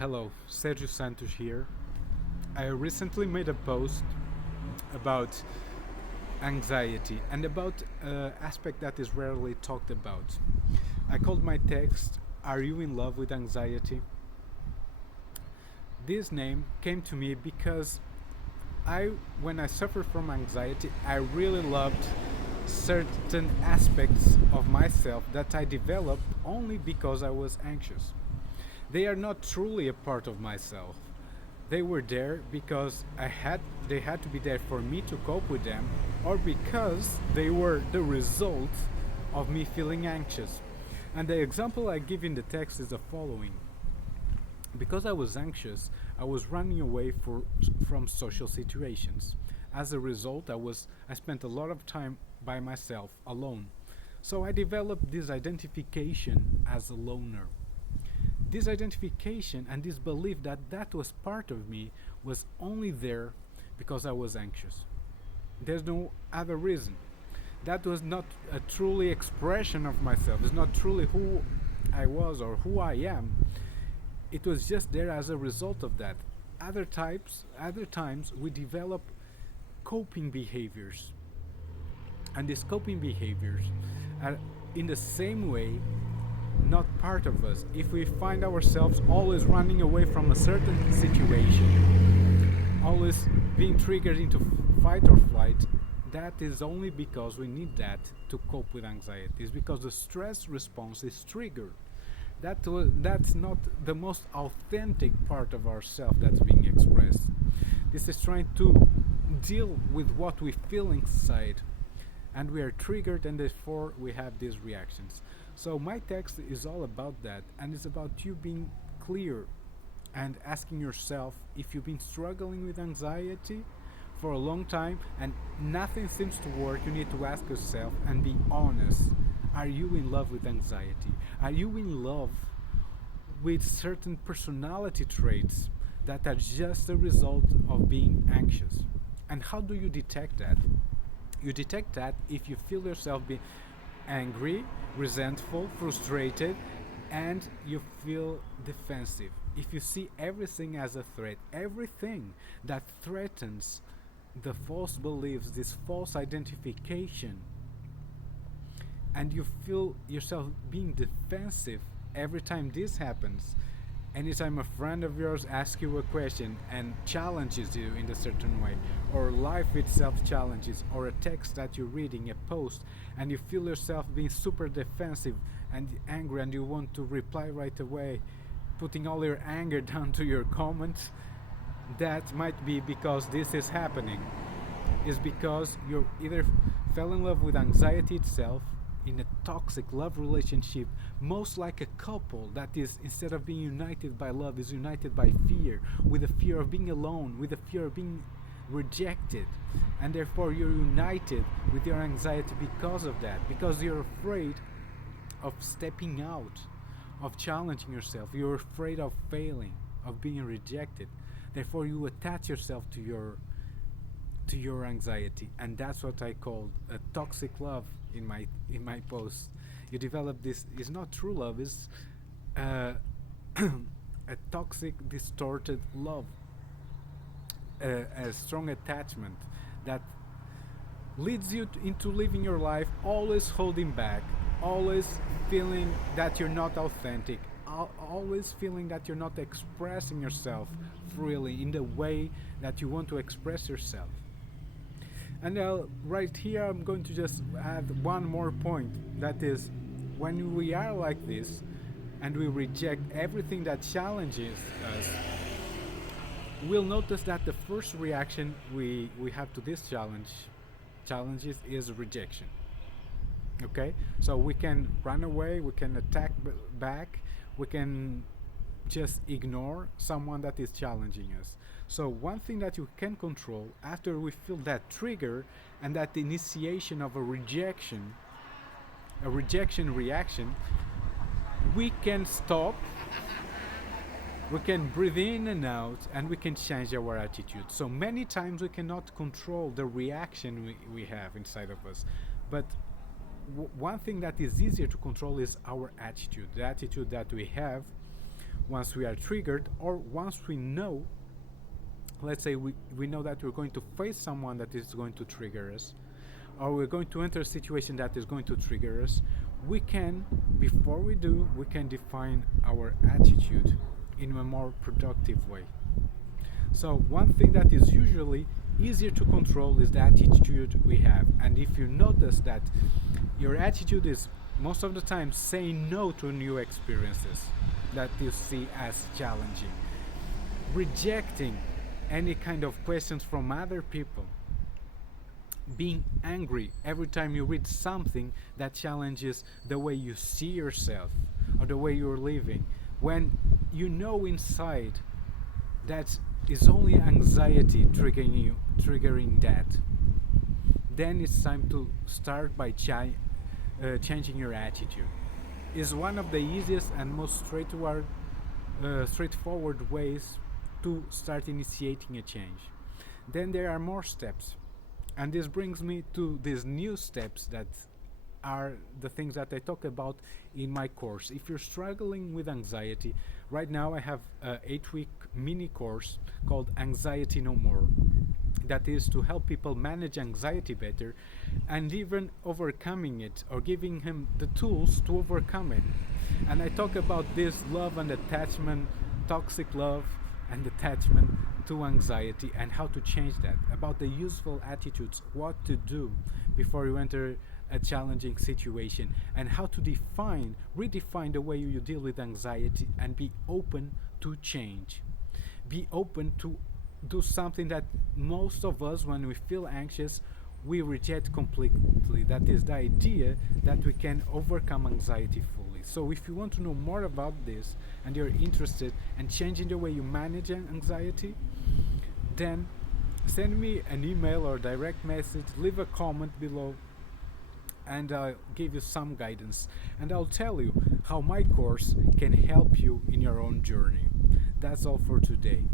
Hello, Sergio Santos here. I recently made a post about anxiety and about an aspect that is rarely talked about. I called my text, Are You in Love with Anxiety? This name came to me because when I suffered from anxiety, I really loved certain aspects of myself that I developed only because I was anxious. They are not truly a part of myself. They were there because they had to be there for me to cope with them, or because they were the result of me feeling anxious. And the example I give in the text is the following. Because I was anxious, I was running away from social situations. As a result, I spent a lot of time by myself, alone. So I developed this identification as a loner. This identification and this belief that that was part of me was only there because I was anxious. There's no other reason. That was not a truly expression of myself. It's not truly who I was or who I am. It was just there as a result of that. Other times we develop coping behaviors, and these coping behaviors are in the same way not part of us. If we find ourselves always running away from a certain situation, always being triggered into fight or flight, that is only because we need that to cope with anxiety. It's because the stress response is triggered. That's not the most authentic part of ourself that's being expressed. This is trying to deal with what we feel inside, and we are triggered, and therefore we have these reactions. So my text is all about that, and it's about you being clear and asking yourself if you've been struggling with anxiety for a long time and nothing seems to work. You need to ask yourself and be honest. Are you in love with anxiety? Are you in love with certain personality traits that are just a result of being anxious? And how do you detect that? You detect that if you feel yourself being angry, resentful, frustrated, and you feel defensive. If you see everything as a threat, everything that threatens the false beliefs, this false identification, and you feel yourself being defensive every time this happens, anytime a friend of yours asks you a question and challenges you in a certain way, or life itself challenges, or a text that you're reading, a post, and you feel yourself being super defensive and angry and you want to reply right away, putting all your anger down to your comment, that might be because this is happening. Is because you either fell in love with anxiety itself in a toxic love relationship, most like a couple that is, instead of being united by love, is united by fear, with the fear of being alone, with the fear of being rejected, and therefore you're united with your anxiety because of that, because you're afraid of stepping out, of challenging yourself, you're afraid of failing, of being rejected. Therefore you attach yourself to your anxiety, and that's what I call a toxic love in my post. You develop this is not true love, is uh, a toxic, distorted love, a strong attachment that leads you into living your life always holding back, always feeling that you're not authentic, always feeling that you're not expressing yourself freely in the way that you want to express yourself. And right here, I'm going to just add one more point. That is, when we are like this and we reject everything that challenges us, we'll notice that the first reaction we have to this challenges is rejection. Okay? So we can run away, we can attack back, we can just ignore someone that is challenging us. So one thing that you can control after we feel that trigger and that initiation of a rejection reaction, we can stop, we can breathe in and out, and we can change our attitude. So many times we cannot control the reaction we have inside of us, but one thing that is easier to control is our attitude, the attitude that we have once we are triggered, or once we know, let's say we know that we're going to face someone that is going to trigger us, or we're going to enter a situation that is going to trigger us, we can, before we do, we can define our attitude in a more productive way. So, one thing that is usually easier to control is the attitude we have. And if you notice that your attitude is most of the time saying no to new experiences that you see as challenging, rejecting any kind of questions from other people, being angry every time you read something that challenges the way you see yourself or the way you're living, when you know inside that is only anxiety triggering that, then it's time to start by changing your attitude. Is one of the easiest and most straightforward ways to start initiating a change. Then there are more steps, and this brings me to these new steps that are the things that I talk about in my course. If you're struggling with anxiety, right now I have an 8 week mini course called Anxiety No More. That is to help people manage anxiety better and even overcoming it, or giving him the tools to overcome it. And I talk about this love and attachment, toxic love and attachment to anxiety, and how to change that, about the useful attitudes, what to do before you enter a challenging situation, and how to redefine the way you deal with anxiety, and be open to change. Be open to do something that most of us, when we feel anxious, we reject completely. That is the idea that we can overcome anxiety fully. So, if you want to know more about this and you're interested in changing the way you manage anxiety, then send me an email or direct message, leave a comment below, and I'll give you some guidance. And I'll tell you how my course can help you in your own journey. That's all for today.